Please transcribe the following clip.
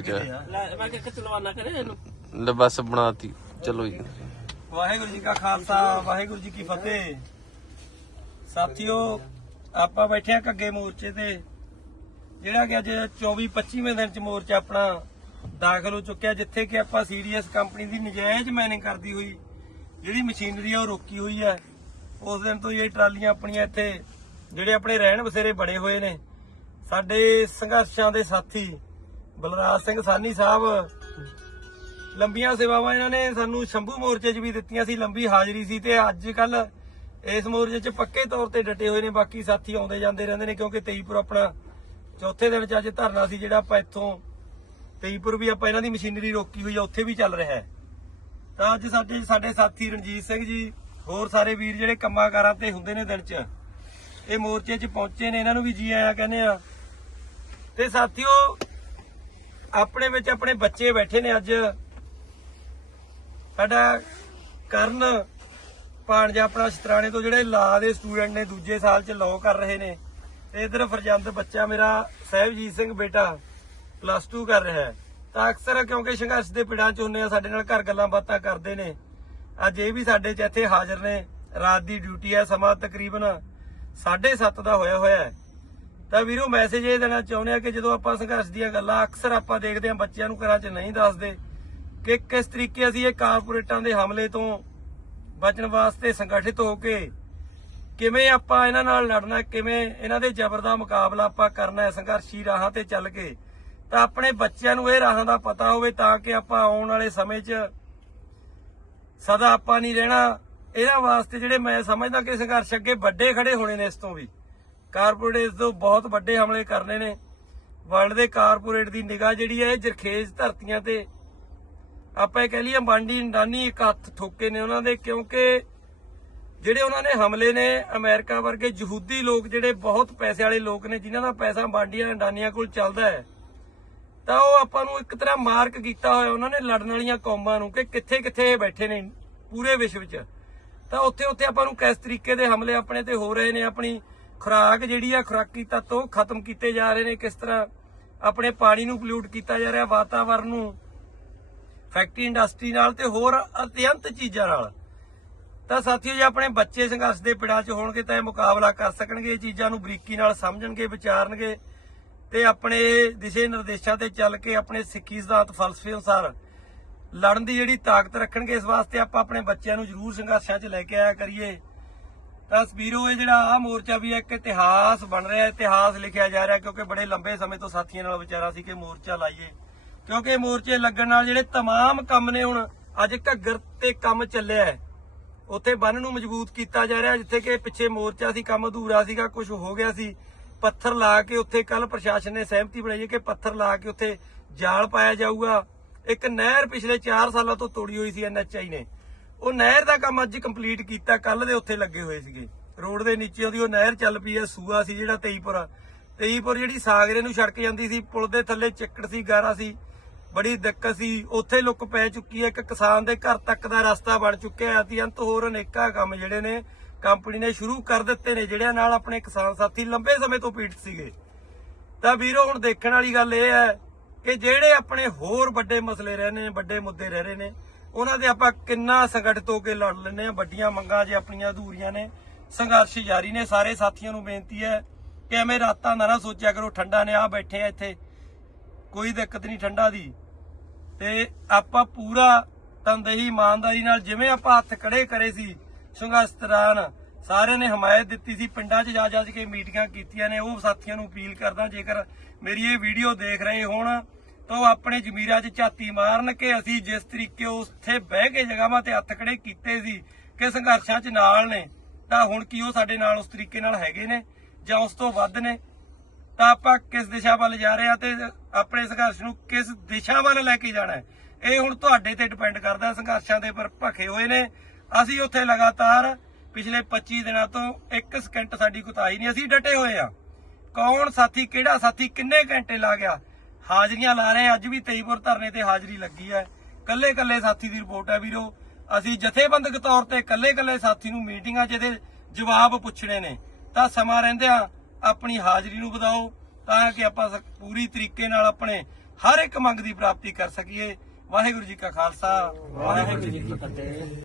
ਕੇ ਜਾ ਲਿਆ ਲੈ ਮੈਂ ਕਿ ਚਲਵਾਨਾ ਕਰੇ ਇਹਨੂੰ। ਲੈ ਬਸ ਬਣਾਤੀ ਚਲੋ ਜੀ। ਵਾਹਿਗੁਰੂ ਜੀ ਕਾ ਖਾਲਸਾ ਵਾਹਿਗੁਰੂ ਜੀ ਕੀ ਫਤਿਹ। ਸਾਥੀਓ ਆਪਾਂ ਬੈਠੇ ਆ ਘੱਗੇ ਮੋਰਚੇ ਤੇ ਜਿਹੜਾ ਕਿ ਅੱਜ 24 25ਵੇਂ ਦਿਨ ਚ ਮੋਰਚਾ ਆਪਣਾ ਦਾਖਲ ਹੋ ਚੁੱਕਿਆ ਜਿੱਥੇ ਕਿ ਆਪਾਂ ਸੀਡੀਐਸ ਕੰਪਨੀ ਦੀ ਨਜਾਇਜ਼ ਮਾਈਨਿੰਗ ਕਰਦੀ ਹੋਈ ਜਿਹੜੀ ਮਸ਼ੀਨਰੀ ਆ ਉਹ ਰੋਕੀ ਹੋਈ ਹੈ ਉਸ ਦਿਨ ਤੋਂ ਇਹ ਟਰਾਲੀਆਂ ਆਪਣੀਆਂ ਇੱਥੇ ਜਿਹੜੇ ਆਪਣੇ ਰਹਿਣ ਬਸੇਰੇ ਬੜੇ ਹੋਏ ਨੇ। ਸਾਡੇ ਸੰਘਰਸ਼ਾਂ ਦੇ ਸਾਥੀ ਬਲਰਾਜ ਸਿੰਘ ਸਾਨੀ ਸਾਹਿਬ। ਲੰਬੀਆਂ ਸੇਵਾਵਾਂ ਇਹਨਾਂ ਨੇ ਸਾਨੂੰ ਸ਼ੰਭੂ ਮੋਰਚੇ 'ਚ ਵੀ ਦਿੱਤੀਆਂ ਸੀ, ਲੰਬੀ ਹਾਜ਼ਰੀ ਸੀ ਤੇ ਅੱਜ ਕੱਲ ਇਸ ਮੋਰਚੇ 'ਚ ਪੱਕੇ ਤੌਰ ਤੇ ਡਟੇ ਹੋਏ ਨੇ, ਬਾਕੀ ਸਾਥੀ ਆਉਂਦੇ ਜਾਂਦੇ ਰਹਿੰਦੇ ਨੇ ਕਿਉਂਕਿ 23ਪੁਰ ਆਪਣਾ ਚੌਥੇ ਦਿਨ 'ਚ ਅੱਜ ਧਰਨਾ ਸੀ ਜਿਹੜਾ ਆਪਾਂ ਇੱਥੋਂ 23ਪੁਰ ਵੀ ਆਪਾਂ ਇਹਨਾਂ ਦੀ ਮਸ਼ੀਨਰੀ ਰੋਕੀ ਹੋਈ ਆ, ਉੱਥੇ ਵੀ ਚੱਲ ਰਿਹਾ ਹੈ। ਤਾਂ ਅੱਜ ਸਾਡੇ ਸਾਡੇ ਸਾਥੀ ਰਣਜੀਤ ਸਿੰਘ ਜੀ, ਹੋਰ ਸਾਰੇ ਵੀਰ ਜਿਹੜੇ ਕੰਮਾਂ ਕਾਰਾਂ ਤੇ ਹੁੰਦੇ ਨੇ ਦਿਨ 'ਚ, ਇਹ ਮੋਰਚੇ 'ਚ ਪਹੁੰਚੇ ਨੇ, ਇਹਨਾਂ ਨੂੰ ਵੀ ਜੀ ਆਇਆ ਕਹਿੰਦੇ ਆ। ਤੇ ਸਾਥੀਓ ਆਪਣੇ ਵਿੱਚ ਆਪਣੇ ਬੱਚੇ ਬੈਠੇ ਨੇ ਅੱਜ। ਸਾਡਾ ਕਰਨ ਭਾਣਜਾ ਆਪਣਾ ਸ਼ਤਰਾਣੇ ਤੋਂ ਜਿਹੜੇ ਲਾ ਦੇ ਸਟੂਡੈਂਟ ਨੇ ਦੂਜੇ ਸਾਲ ਚ ਲਾਅ ਕਰ ਰਹੇ ਨੇ, ਤੇ ਇਧਰ ਫਰਜੰਦ ਬੱਚਾ ਮੇਰਾ ਸਹਿਬਜੀਤ ਸਿੰਘ ਬੇਟਾ ਪਲੱਸ 2 ਕਰ ਰਿਹਾ ਹੈ। ਤਾਂ ਅਕਸਰ ਕਿਉਂਕਿ ਸੰਘਰਸ਼ ਦੇ ਪਿੜਾਂ ਚ ਹੁੰਨੇ ਆ, ਸਾਡੇ ਨਾਲ ਘਰ ਗੱਲਾਂ ਬਾਤਾਂ ਕਰਦੇ ਨੇ। ਅੱਜ ਇਹ ਵੀ ਸਾਡੇ ਚ ਇੱਥੇ ਹਾਜ਼ਰ ਨੇ। ਰਾਤ ਦੀ ਡਿਊਟੀ ਹੈ, ਸਮਾਂ ਤਕਰੀਬਨ 7:30 ਦਾ ਹੋਇਆ ਹੋਇਆ ਹੈ। ਤਾਂ ਵੀਰੋ ਮੈਸੇਜ ਇਹ ਦੇਣਾ ਚਾਹੁੰਦੇ ਆ ਕਿ ਜਦੋਂ ਆਪਾਂ ਸੰਘਰਸ਼ ਦੀਆਂ ਗੱਲਾਂ ਅਕਸਰ ਆਪਾਂ ਦੇਖਦੇ ਹਾਂ ਬੱਚਿਆਂ ਨੂੰ ਘਰਾਂ 'ਚ ਨਹੀਂ ਦੱਸਦੇ ਕਿ ਕਿਸ ਤਰੀਕੇ ਅਸੀਂ ਇਹ ਕਾਰਪੋਰੇਟਾਂ ਦੇ ਹਮਲੇ ਤੋਂ ਬਚਣ ਵਾਸਤੇ ਸੰਗਠਿਤ ਹੋ ਕੇ ਕਿਵੇਂ ਆਪਾਂ ਇਹਨਾਂ ਨਾਲ ਲੜਨਾ, ਕਿਵੇਂ ਇਹਨਾਂ ਦੇ ਜ਼ਬਰ ਦਾ ਮੁਕਾਬਲਾ ਆਪਾਂ ਕਰਨਾ ਹੈ ਸੰਘਰਸ਼ੀ ਰਾਹਾਂ ਤੇ ਚੱਲ ਕੇ, ਤਾਂ ਆਪਣੇ ਬੱਚਿਆਂ ਨੂੰ ਇਹ ਰਾਹਾਂ ਦਾ ਪਤਾ ਹੋਵੇ ਤਾਂ ਕਿ ਆਪਾਂ ਆਉਣ ਵਾਲੇ ਸਮੇਂ 'ਚ ਸਦਾ ਆਪਾਂ ਨਹੀਂ ਰਹਿਣਾ। ਇਹਦਾ ਵਾਸਤੇ ਜਿਹੜੇ ਮੈਂ ਸਮਝਦਾ ਕਿ ਸੰਘਰਸ਼ ਅੱਗੇ ਵੱਡੇ ਖੜੇ ਹੋਣੇ ਨੇ ਇਸ ਤੋਂ ਵੀ। ਕਾਰਪੋਰੇਟ ਇਸ ਤੋਂ ਬਹੁਤ ਵੱਡੇ ਹਮਲੇ ਕਰਨੇ ਨੇ। ਵਰਲਡ ਦੇ ਕਾਰਪੋਰੇਟ ਦੀ ਨਿਗਾਹ ਜਿਹੜੀ ਹੈ, ਇਹ ਜਰਖੇਜ਼ ਧਰਤੀਆਂ ਤੇ। ਆਪਾਂ ਇਹ ਕਹਿ ਲਈਏ ਬਾਂਡੀ ਅੰਡਾਨੀ ਇੱਕ ਹੱਥ ਠੋਕੇ ਨੇ ਉਹਨਾਂ ਦੇ, ਕਿਉਂਕਿ ਜਿਹੜੇ ਉਹਨਾਂ ਨੇ ਹਮਲੇ ਨੇ, ਅਮਰੀਕਾ ਵਰਗੇ ਯਹੂਦੀ ਲੋਕ ਜਿਹੜੇ ਬਹੁਤ ਪੈਸੇ ਵਾਲੇ ਲੋਕ ਨੇ, ਜਿਨ੍ਹਾਂ ਦਾ ਪੈਸਾ ਬਾਂਡੀਆਂ ਅੰਡਾਨੀਆਂ ਕੋਲ ਚੱਲਦਾ ਹੈ, ਤਾਂ ਉਹ ਆਪਾਂ ਨੂੰ ਇੱਕ ਤਰ੍ਹਾਂ ਮਾਰਕ ਕੀਤਾ ਹੋਇਆ ਉਹਨਾਂ ਨੇ ਲੜਨ ਵਾਲੀਆਂ ਕੌਮਾਂ ਨੂੰ ਕਿ ਕਿੱਥੇ ਕਿੱਥੇ ਬੈਠੇ ਨੇ, ਪੂਰੇ ਵਿਸ਼ਵ 'ਚ। ਤਾਂ ਉੱਥੇ ਉੱਥੇ ਆਪਾਂ ਨੂੰ ਕਿਸ ਤਰੀਕੇ ਦੇ ਹਮਲੇ ਆਪਣੇ ਤੇ ਹੋ ਰਹੇ ਨੇ, ਆਪਣੀ ਖੁਰਾਕ ਜਿਹੜੀ ਆ, ਖੁਰਾਕੀ ਤੱਤ ਉਹ ਖਤਮ ਕੀਤੇ ਜਾ ਰਹੇ ਨੇ, ਕਿਸ ਤਰ੍ਹਾਂ ਆਪਣੇ ਪਾਣੀ ਨੂੰ ਪੋਲਿਊਟ ਕੀਤਾ ਜਾ ਰਿਹਾ, ਵਾਤਾਵਰਨ ਨੂੰ ਫੈਕਟਰੀ ਇੰਡਸਟਰੀ ਨਾਲ ਤੇ ਹੋਰ ਅਤਿਅੰਤ ਚੀਜ਼ਾਂ ਨਾਲ। ਤਾਂ ਸਾਥੀਓ, ਜੇ ਆਪਣੇ ਬੱਚੇ ਸੰਘਰਸ਼ ਦੇ ਪਿੜਾਂ 'ਚ ਹੋਣਗੇ ਤਾਂ ਇਹ ਮੁਕਾਬਲਾ ਕਰ ਸਕਣਗੇ, ਇਹ ਚੀਜ਼ਾਂ ਨੂੰ ਬਰੀਕੀ ਨਾਲ ਸਮਝਣਗੇ, ਵਿਚਾਰਨਗੇ ਤੇ ਆਪਣੇ ਦਿਸ਼ੇ ਨਿਰਦੇਸ਼ਾਂ ਤੇ ਚੱਲ ਕੇ ਆਪਣੇ ਸਿੱਖੀ ਸਿਧਾਂਤ ਫਲਸਫੇ ਅਨੁਸਾਰ ਲੜਨ ਦੀ ਜਿਹੜੀ ਤਾਕਤ ਰੱਖਣਗੇ, ਇਸ ਵਾਸਤੇ ਆਪਾਂ ਆਪਣੇ ਬੱਚਿਆਂ ਨੂੰ ਜ਼ਰੂਰ ਸੰਘਰਸ਼ਾਂ 'ਚ ਲੈ ਕੇ ਆਇਆ ਕਰੀਏ। ਤਾਂ ਵੀਰੋ ਇਹ ਜਿਹੜਾ ਆ ਮੋਰਚਾ ਵੀ ਇੱਕ ਇਤਿਹਾਸ ਬਣ ਰਿਹਾ ਇਤਿਹਾਸ ਲਿਖਿਆ ਜਾ ਰਿਹਾ ਕਿਉਂਕਿ ਬੜੇ ਲੰਬੇ ਸਮੇਂ ਤੋਂ ਸਾਥੀਆਂ ਨਾਲ ਵਿਚਾਰਾ ਸੀ ਕਿ ਮੋਰਚਾ ਲਾਈਏ ਕਿਉਂਕਿ ਇਹ ਮੋਰਚੇ ਲੱਗਣ ਨਾਲ ਜਿਹੜੇ तमाम ਕੰਮ ਨੇ ਹੁਣ ਅੱਜ ਘੱਗਰ ਤੇ ਕੰਮ ਚੱਲਿਆ ਹੈ ਉੱਥੇ ਬੰਨ ਨੂੰ ਮਜ਼ਬੂਤ ਕੀਤਾ ਜਾ ਰਿਹਾ ਜਿੱਥੇ ਕਿ ਪਿੱਛੇ ਮੋਰਚਾ ਸੀ ਕੰਮ ਅਧੂਰਾ ਸੀਗਾ ਕੁਝ ਹੋ ਗਿਆ ਸੀ ਪੱਥਰ ਲਾ ਕੇ ਉੱਥੇ ਕੱਲ ਪ੍ਰਸ਼ਾਸਨ ਨੇ ਸਹਿਮਤੀ ਬਣਾਈ ਹੈ ਕਿ ਪੱਥਰ ਲਾ ਕੇ ਉੱਥੇ ਜਾਲ ਪਾਇਆ ਜਾਊਗਾ ਇੱਕ ਨਹਿਰ ਪਿਛਲੇ 4 ਸਾਲਾਂ ਤੋਂ ਤੋੜੀ ਹੋਈ ਸੀ ਐਨਐਚਆਈ ਨੇ ਉਹ ਨਹਿਰ ਦਾ ਕੰਮ ਅੱਜ ਕੰਪਲੀਟ ਕੀਤਾ ਕੱਲ ਦੇ ਉੱਥੇ ਲੱਗੇ ਹੋਏ ਸੀਗੇ। ਰੋਡ ਦੇ ਨੀਚੇ ਉਹਦੀ ਉਹ ਨਹਿਰ ਚੱਲ ਪਈ ਹੈ ਸੂਆ ਸੀ ਜਿਹੜਾ 23ਪੁਰ 23ਪੁਰ ਜਿਹੜੀ ਸਾਗਰੇ ਨੂੰ ਛੜਕ ਜਾਂਦੀ ਸੀ, ਪੁਲ ਦੇ ਥੱਲੇ ਚੱਕੜ ਸੀ, ਗਾਰਾ ਸੀ, ਬੜੀ ਦਿੱਕਤ ਸੀ। ਉੱਥੇ ਲੁੱਕ ਪੈ ਚੁੱਕੀ ਹੈ ਇੱਕ ਕਿਸਾਨ ਦੇ ਘਰ ਤੱਕ ਦਾ ਰਸਤਾ ਬਣ ਚੁੱਕਿਆ ਹੈ। ਅਤਿਅੰਤ ਹੋਰ ਅਨੇਕਾਂ ਕੰਮ ਜਿਹੜੇ ਨੇ ਕੰਪਨੀ ਨੇ ਸ਼ੁਰੂ ਕਰ ਦਿੱਤੇ ਨੇ, ਜਿਹੜਿਆਂ ਨਾਲ ਆਪਣੇ ਕਿਸਾਨ ਸਾਥੀ ਲੰਬੇ ਸਮੇਂ ਤੋਂ ਪੀੜਤ ਸੀਗੇ। ਤਾਂ ਵੀਰੋ, ਹੁਣ ਦੇਖਣ ਵਾਲੀ ਗੱਲ ਇਹ ਹੈ ਕਿ ਜਿਹੜੇ ਆਪਣੇ ਹੋਰ ਵੱਡੇ ਮਸਲੇ ਰਹਿ ਨੇ, ਵੱਡੇ ਮੁੱਦੇ ਰਹਿ ਰਹੇ ਨੇ ਉਹਨਾਂ ਦੇ ਆਪਾਂ ਕਿੰਨਾ ਸੰਗਠਿਤ ਹੋ ਕੇ ਲੜ ਲੈਂਦੇ ਆ ਵੱਡੀਆਂ ਮੰਗਾਂ ਜੇ ਆਪਣੀਆਂ ਅਧੂਰੀਆਂ ਨੇ, ਸੰਘਰਸ਼ ਜਾਰੀ ਨੇ, ਸਾਰੇ ਸਾਥੀਆਂ ਨੂੰ ਬੇਨਤੀ ਹੈ ਕਿ ਐਵੇਂ ਰਾਤਾਂ ਦਾ ਨਾ ਸੋਚਿਆ ਕਰੋ, ਠੰਡਾ ਨੇ ਆ ਬੈਠੇ ਆ ਇੱਥੇ, ਕੋਈ ਦਿੱਕਤ ਨਹੀਂ ਠੰਡਾ ਦੀ। ਤੇ ਆਪਾਂ ਪੂਰਾ ਤਨਦੇਹੀ, ਇਮਾਨਦਾਰੀ ਨਾਲ ਜਿਵੇਂ ਆਪਾਂ ਹੱਥ ਖੜੇ ਕਰੇ ਸੀ, ਸੰਘਰਸ਼ ਦੌਰਾਨ ਸਾਰਿਆਂ ਨੇ ਹਮਾਇਤ ਦਿੱਤੀ ਸੀ, ਪਿੰਡਾਂ 'ਚ ਜਾ ਜਾ ਕੇ ਮੀਟਿੰਗਾਂ ਕੀਤੀਆਂ ਨੇ, ਉਹ ਸਾਥੀਆਂ ਨੂੰ ਅਪੀਲ ਕਰਦਾ, ਜੇਕਰ ਮੇਰੀ ਇਹ ਵੀਡੀਓ ਦੇਖ ਰਹੇ ਹੋਣ ਤਾਂ ਉਹ ਆਪਣੇ ਜ਼ਮੀਰਾਂ 'ਚ ਝਾਤੀ ਮਾਰਨ ਕਿ ਅਸੀਂ ਜਿਸ ਤਰੀਕੇ ਉੱਥੇ ਬਹਿ ਕੇ ਜਗ੍ਹਾਵਾਂ ਤੇ ਹੱਥ ਖੜੇ ਕੀਤੇ ਸੀ ਕਿ ਸੰਘਰਸ਼ਾਂ 'ਚ ਨਾਲ ਨੇ, ਤਾਂ ਹੁਣ ਕੀ ਉਹ ਸਾਡੇ ਨਾਲ ਉਸ ਤਰੀਕੇ ਨਾਲ ਹੈਗੇ ਨੇ ਜਾਂ ਉਸ ਤੋਂ ਵੱਧ ਨੇ? ਤਾਂ ਆਪਾਂ ਕਿਸ ਦਿਸ਼ਾ ਵੱਲ ਜਾ ਰਹੇ ਆ ਤੇ ਆਪਣੇ ਸੰਘਰਸ਼ ਨੂੰ ਕਿਸ ਦਿਸ਼ਾ ਵੱਲ ਲੈ ਕੇ ਜਾਣਾ ਇਹ ਹੁਣ ਤੁਹਾਡੇ ਤੇ ਡਿਪੈਂਡ ਕਰਦਾ ਸੰਘਰਸ਼ਾਂ ਦੇ ਪਰ ਭਖੇ ਹੋਏ ਨੇ। ਅਸੀਂ ਉੱਥੇ ਲਗਾਤਾਰ ਪਿਛਲੇ 25 ਦਿਨਾਂ ਤੋਂ 1 ਸਕਿੰਟ ਸਾਡੀ ਕੁਤਾਈ ਨਹੀਂ, ਅਸੀਂ ਡਟੇ ਹੋਏ ਆ ਕੌਣ ਸਾਥੀ, ਕਿਹੜਾ ਸਾਥੀ, ਕਿੰਨੇ ਘੰਟੇ ਲਾ ਗਿਆ? ਹਾਜ਼ਰੀਆਂ ਲਾ ਰਹੇ ਅੱਜ ਵੀ 23ਪੁਰ ਧਰਨੇ ਤੇ ਹਾਜ਼ਰੀ ਲੱਗੀ ਹੈ। ਕੱਲੇ ਕੱਲੇ ਸਾਥੀ ਦੀ ਰਿਪੋਰਟ ਹੈ ਵੀਰੋ। ਅਸੀਂ ਜਥੇਬੰਦਕ ਤੌਰ ਤੇ ਕੱਲੇ ਕੱਲੇ ਸਾਥੀ ਨੂੰ ਮੀਟਿੰਗਾਂ ਜਿਹਦੇ ਜਵਾਬ ਪੁੱਛਣੇ ਨੇ। ਤਾਂ ਸਮਾਂ ਰਹਿੰਦਿਆਂ ਆਪਣੀ ਹਾਜ਼ਰੀ ਨੂੰ ਵਧਾਓ, ਤਾਂ ਕਿ ਆਪਾਂ ਪੂਰੀ ਤਰੀਕੇ ਨਾਲ ਆਪਣੇ ਹਰ ਇੱਕ ਮੰਗ ਦੀ ਪ੍ਰਾਪਤੀ ਕਰ ਸਕੀਏ। ਵਾਹਿਗੁਰੂ ਜੀ ਕਾ ਖਾਲਸਾ। ਵਾਹਿਗੁਰੂ ਜੀ ਕੀ ਫਤਿਹ।